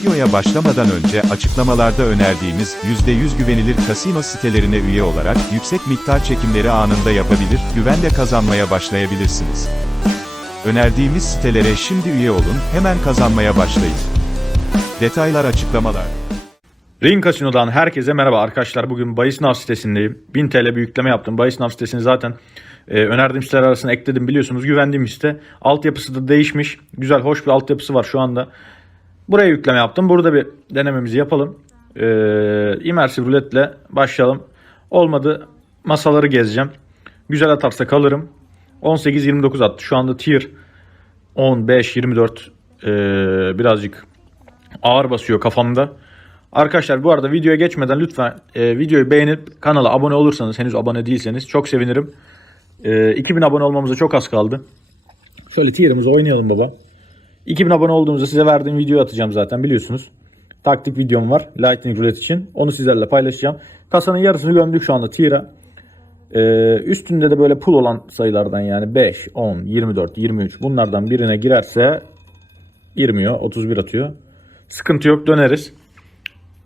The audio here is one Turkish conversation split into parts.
Videoya başlamadan önce açıklamalarda önerdiğimiz %100 güvenilir kasino sitelerine üye olarak yüksek miktar çekimleri anında yapabilir, güvenle kazanmaya başlayabilirsiniz. Önerdiğimiz sitelere şimdi üye olun, hemen kazanmaya başlayın. Detaylar açıklamalar. Ring Casino'dan herkese merhaba arkadaşlar. Bugün Bayisnav sitesindeyim. 1000 TL bir yükleme yaptım. Bayisnav sitesini zaten e, önerdiğim siteler arasına ekledim biliyorsunuz. Güvendiğim site. Altyapısı da değişmiş. Güzel, hoş bir altyapısı var şu anda. Buraya yükleme yaptım. Burada bir denememizi yapalım. E, immersive ruletle başlayalım. Olmadı masaları gezeceğim. Güzel atarsa kalırım. 18-29 attı. Şu anda tier 15-24 e, birazcık ağır basıyor kafamda. Arkadaşlar bu arada videoya geçmeden lütfen e, videoyu beğenip kanala abone olursanız henüz abone değilseniz çok sevinirim. E, 2000 abone olmamıza çok az kaldı. Şöyle tier'ımızı oynayalım baba. 2000 abone olduğumuzda size verdiğim videoyu atacağım zaten biliyorsunuz. Taktik videom var Lightning Roulette için. Onu sizlerle paylaşacağım. Kasanın yarısını gömdük şu anda tier'a. E, üstünde de böyle pul olan sayılardan yani 5, 10, 24, 23 bunlardan birine girerse girmiyor. 31 atıyor. Sıkıntı yok döneriz.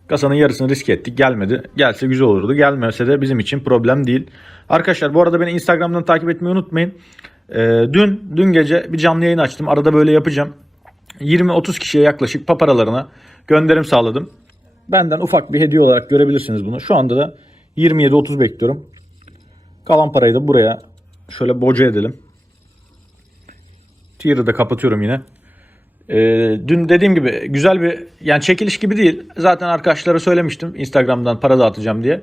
Kasanın yarısını risk ettik. Gelmedi. Gelse güzel olurdu. Gelmese de bizim için problem değil. Arkadaşlar bu arada beni Instagram'dan takip etmeyi unutmayın. Ee, dün dün gece bir canlı yayın açtım. Arada böyle yapacağım. 20-30 kişiye yaklaşık paparalarına gönderim sağladım. Benden ufak bir hediye olarak görebilirsiniz bunu. Şu anda da 27-30 bekliyorum. Kalan parayı da buraya şöyle boca edelim. Tier'ı da kapatıyorum yine. Ee, dün dediğim gibi güzel bir yani çekiliş gibi değil. Zaten arkadaşlara söylemiştim Instagram'dan para dağıtacağım diye.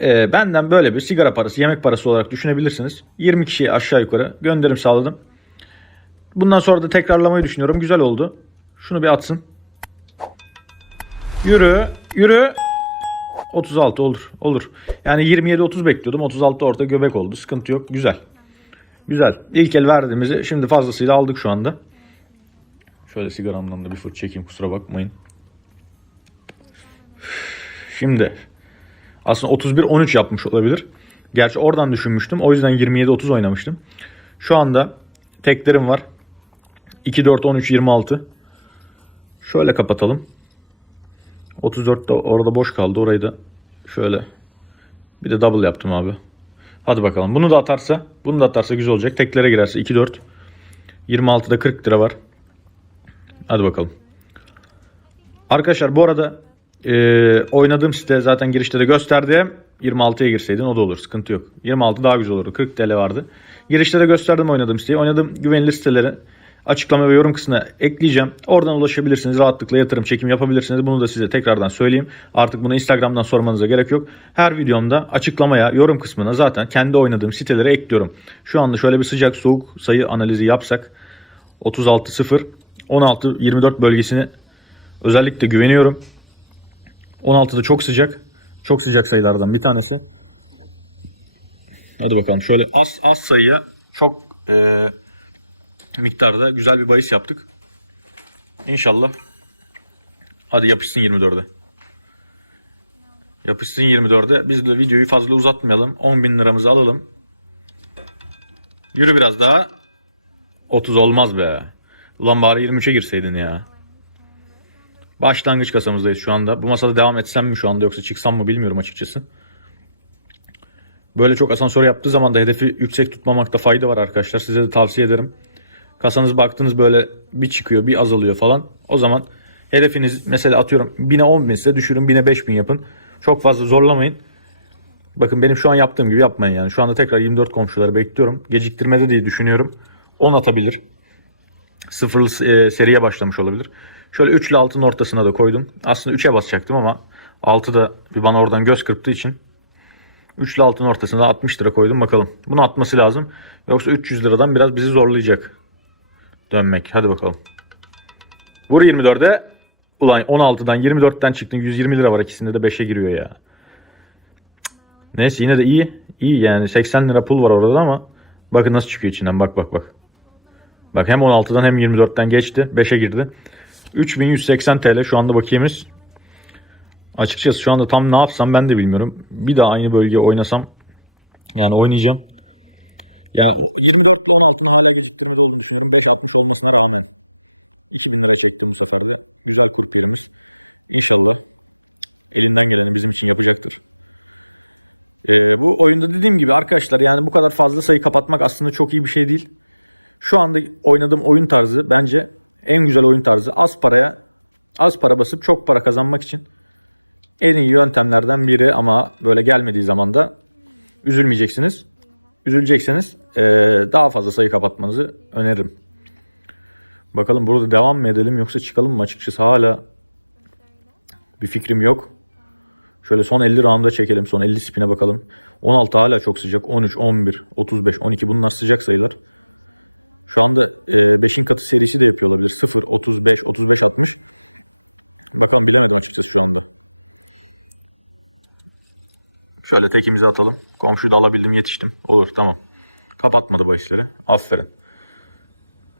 Ee, benden böyle bir sigara parası, yemek parası olarak düşünebilirsiniz. 20 kişiye aşağı yukarı gönderim sağladım. Bundan sonra da tekrarlamayı düşünüyorum. Güzel oldu. Şunu bir atsın. Yürü, yürü. 36 olur, olur. Yani 27-30 bekliyordum. 36 orta göbek oldu. Sıkıntı yok. Güzel. Güzel. İlk el verdiğimizi şimdi fazlasıyla aldık şu anda. Şöyle sigaramdan da bir fırt çekeyim kusura bakmayın. Şimdi aslında 31-13 yapmış olabilir. Gerçi oradan düşünmüştüm. O yüzden 27-30 oynamıştım. Şu anda teklerim var. 2-4-13-26. Şöyle kapatalım. 34 da orada boş kaldı. Orayı da şöyle bir de double yaptım abi. Hadi bakalım. Bunu da atarsa, bunu da atarsa güzel olacak. Teklere girerse 2-4. 26'da 40 lira var. Hadi bakalım. Arkadaşlar bu arada e, oynadığım site zaten girişte de gösterdi. 26'ya girseydin o da olur. Sıkıntı yok. 26 daha güzel olurdu. 40 TL vardı. Girişte de gösterdim oynadığım siteyi. Oynadığım güvenilir siteleri açıklama ve yorum kısmına ekleyeceğim. Oradan ulaşabilirsiniz. Rahatlıkla yatırım çekim yapabilirsiniz. Bunu da size tekrardan söyleyeyim. Artık bunu Instagram'dan sormanıza gerek yok. Her videomda açıklamaya, yorum kısmına zaten kendi oynadığım siteleri ekliyorum. Şu anda şöyle bir sıcak soğuk sayı analizi yapsak 36-0 16-24 bölgesini özellikle güveniyorum. 16'da çok sıcak. Çok sıcak sayılardan bir tanesi. Hadi bakalım şöyle az az sayıya çok e, miktarda güzel bir bahis yaptık. İnşallah. Hadi yapışsın 24'e. Yapışsın 24'e. Biz de videoyu fazla uzatmayalım. 10 bin liramızı alalım. Yürü biraz daha. 30 olmaz be. Ulan bari 23'e girseydin ya. Başlangıç kasamızdayız şu anda. Bu masada devam etsem mi şu anda yoksa çıksam mı bilmiyorum açıkçası. Böyle çok asansör yaptığı zaman da hedefi yüksek tutmamakta fayda var arkadaşlar. Size de tavsiye ederim. Kasanız baktınız böyle bir çıkıyor bir azalıyor falan. O zaman hedefiniz mesela atıyorum 1000'e 10 bin düşürün 1000'e 5000 yapın. Çok fazla zorlamayın. Bakın benim şu an yaptığım gibi yapmayın yani. Şu anda tekrar 24 komşuları bekliyorum. Geciktirmede diye düşünüyorum. 10 atabilir. Sıfırlı e, seriye başlamış olabilir. Şöyle 3 ile 6'nın ortasına da koydum. Aslında 3'e basacaktım ama 6 da bir bana oradan göz kırptığı için 3 ile 6'nın ortasına 60 lira koydum bakalım. Bunu atması lazım. Yoksa 300 liradan biraz bizi zorlayacak. Dönmek. Hadi bakalım. Vur 24'e. Ulan 16'dan 24'ten çıktın. 120 lira var ikisinde de 5'e giriyor ya. Neyse yine de iyi. İyi yani 80 lira pul var orada ama bakın nasıl çıkıyor içinden bak bak bak. Bak hem 16'dan hem 24'ten geçti. 5'e girdi. 3180 TL şu anda bakiyemiz. Açıkçası şu anda tam ne yapsam ben de bilmiyorum. Bir daha aynı bölge oynasam yani oynayacağım. Ya yani 24 ile 16'nın hala geciktirmede olduğunu düşünüyorum. 5.60 olmasına rağmen. 2000 lira çektim bu sefer de. Güzel kurpiyerimiz. İnşallah elinden geleni bizim için yapacaktır. Ee, bu oyunda dediğim gibi arkadaşlar yani bu kadar fazla sayı kapatmak aslında çok iyi bir şey değil. Şu anda oynadığım oyun tarzı bence en güzel oyun tarzı. Az paraya az para basıp çok para kazanmak için en iyi yöntemlerden biri ama böyle gelmediği zaman da üzülmeyeceksiniz. Üzülecekseniz eee, daha fazla sayı kapatmanızı öneririm. Bakalım burada devam mı edelim yoksa çıkalım mı açıkçası hala bir fikrim yok. Şöyle son 50 rounda çekelim. Son 50 spine bakalım. 16 hala çok sıcak. 13, 11, 35, 12 bunlar sıcak sayılar. Şu anda 5'in katı serisi de yapıyor olabilir. 0, 35, 35, 60. Bakalım bilemedim açıkçası şu anda. Şöyle tekimizi atalım. Komşuyu da alabildim yetiştim. Olur tamam. Kapatmadı bahisleri. Aferin.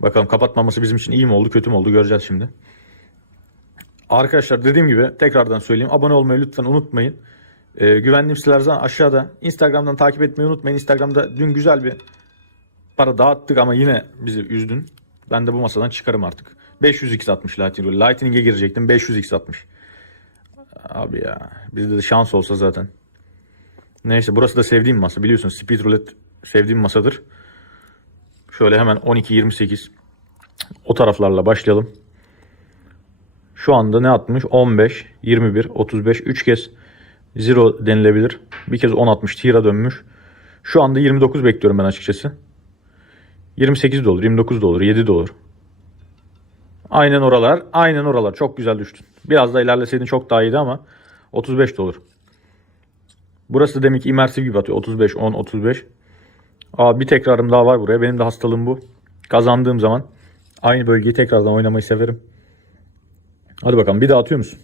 Bakalım kapatmaması bizim için iyi mi oldu kötü mü oldu göreceğiz şimdi. Arkadaşlar dediğim gibi tekrardan söyleyeyim. Abone olmayı lütfen unutmayın. Ee, güvendiğim siteler zaten aşağıda. Instagram'dan takip etmeyi unutmayın. Instagram'da dün güzel bir para dağıttık ama yine bizi üzdün. Ben de bu masadan çıkarım artık. 500x atmış Lightning. Lightning'e girecektim. 500x atmış. Abi ya. Bizde de şans olsa zaten. Neyse burası da sevdiğim masa. Biliyorsun Speed Roulette sevdiğim masadır. Şöyle hemen 12-28. O taraflarla başlayalım. Şu anda ne atmış? 15, 21, 35. 3 kez zero denilebilir. Bir kez 10 atmış. Tira dönmüş. Şu anda 29 bekliyorum ben açıkçası. 28 de olur, 29 da olur, 7 de olur. Aynen oralar, aynen oralar. Çok güzel düştün. Biraz da ilerleseydin çok daha iyiydi ama 35 de olur. Burası da demek ki imersif gibi atıyor. 35, 10, 35. Aa, bir tekrarım daha var buraya. Benim de hastalığım bu. Kazandığım zaman aynı bölgeyi tekrardan oynamayı severim. Hadi bakalım bir daha atıyor musun?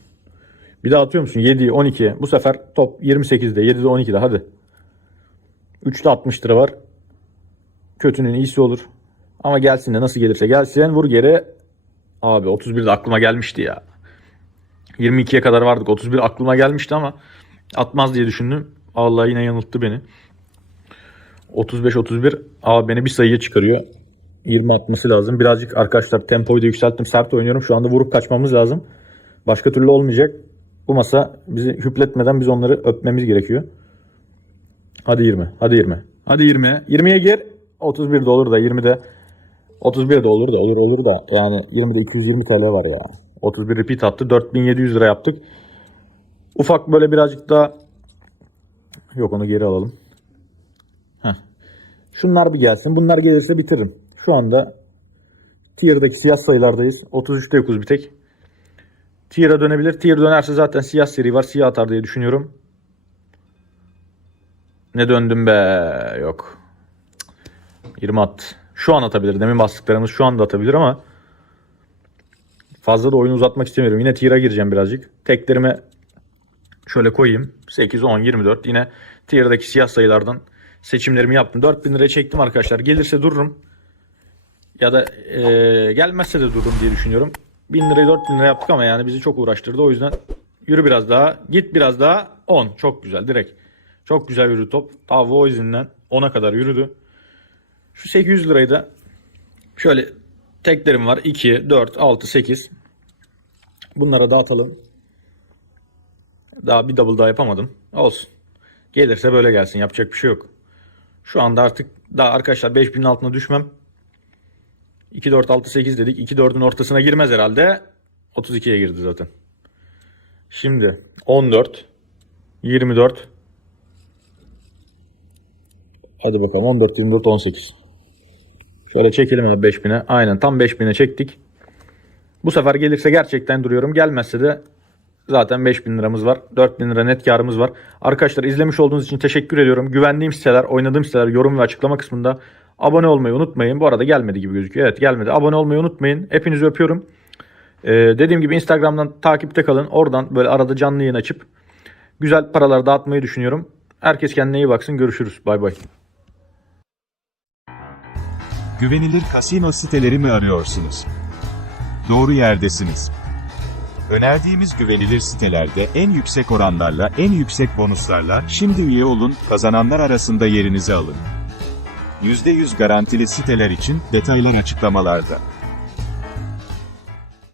Bir daha atıyor musun? 7, 12. Bu sefer top 28'de, 7'de, 12'de. Hadi. 3'te 60 lira var. Kötünün iyisi olur. Ama gelsin de nasıl gelirse gelsin. Vur geri. Abi 31 de aklıma gelmişti ya. 22'ye kadar vardık. 31 aklıma gelmişti ama atmaz diye düşündüm. Allah yine yanılttı beni. 35-31 abi beni bir sayıya çıkarıyor. 20 atması lazım. Birazcık arkadaşlar tempoyu da yükselttim. Sert oynuyorum. Şu anda vurup kaçmamız lazım. Başka türlü olmayacak. Bu masa bizi hüpletmeden biz onları öpmemiz gerekiyor. Hadi 20. Hadi 20. Hadi 20. 20'ye gir. 31 de olur da 20'de 31 de olur da olur olur da yani 20'de 220 TL var ya. 31 repeat attı. 4700 lira yaptık. Ufak böyle birazcık daha yok onu geri alalım. Heh. Şunlar bir gelsin. Bunlar gelirse bitiririm. Şu anda tier'daki siyah sayılardayız. 33'te yokuz bir tek. Tier'a dönebilir. Tier dönerse zaten siyah seri var. Siyah atar diye düşünüyorum. Ne döndüm be? Yok. 20 at. Şu an atabilir. Demin bastıklarımız şu anda atabilir ama fazla da oyunu uzatmak istemiyorum. Yine tier'a gireceğim birazcık. Teklerime şöyle koyayım. 8, 10, 24. Yine tier'daki siyah sayılardan seçimlerimi yaptım. 4000 liraya çektim arkadaşlar. Gelirse dururum. Ya da e, gelmezse de dururum diye düşünüyorum. 1000 lirayı 4000 lira yaptık ama yani bizi çok uğraştırdı. O yüzden yürü biraz daha. Git biraz daha. 10. Çok güzel direkt. Çok güzel yürüdü top. Ta Voisin'den 10'a kadar yürüdü. Şu 800 lirayı da şöyle teklerim var. 2, 4, 6, 8. Bunlara dağıtalım. Daha bir double daha yapamadım. Olsun. Gelirse böyle gelsin. Yapacak bir şey yok. Şu anda artık daha arkadaşlar 5000'in altına düşmem. 2, 4, 6, 8 dedik. 2, 4'ün ortasına girmez herhalde. 32'ye girdi zaten. Şimdi 14, 24. Hadi bakalım 14, 24, 18. Şöyle çekelim abi 5000'e. Aynen tam 5000'e çektik. Bu sefer gelirse gerçekten duruyorum. Gelmezse de zaten 5000 liramız var. 4000 lira net karımız var. Arkadaşlar izlemiş olduğunuz için teşekkür ediyorum. Güvendiğim siteler, oynadığım siteler yorum ve açıklama kısmında abone olmayı unutmayın. Bu arada gelmedi gibi gözüküyor. Evet gelmedi. Abone olmayı unutmayın. Hepinizi öpüyorum. Ee, dediğim gibi Instagram'dan takipte kalın. Oradan böyle arada canlı yayın açıp güzel paralar dağıtmayı düşünüyorum. Herkes kendine iyi baksın. Görüşürüz. Bay bay. Güvenilir kasino siteleri mi arıyorsunuz? Doğru yerdesiniz. Önerdiğimiz güvenilir sitelerde en yüksek oranlarla, en yüksek bonuslarla şimdi üye olun, kazananlar arasında yerinizi alın. %100 garantili siteler için detaylar açıklamalarda.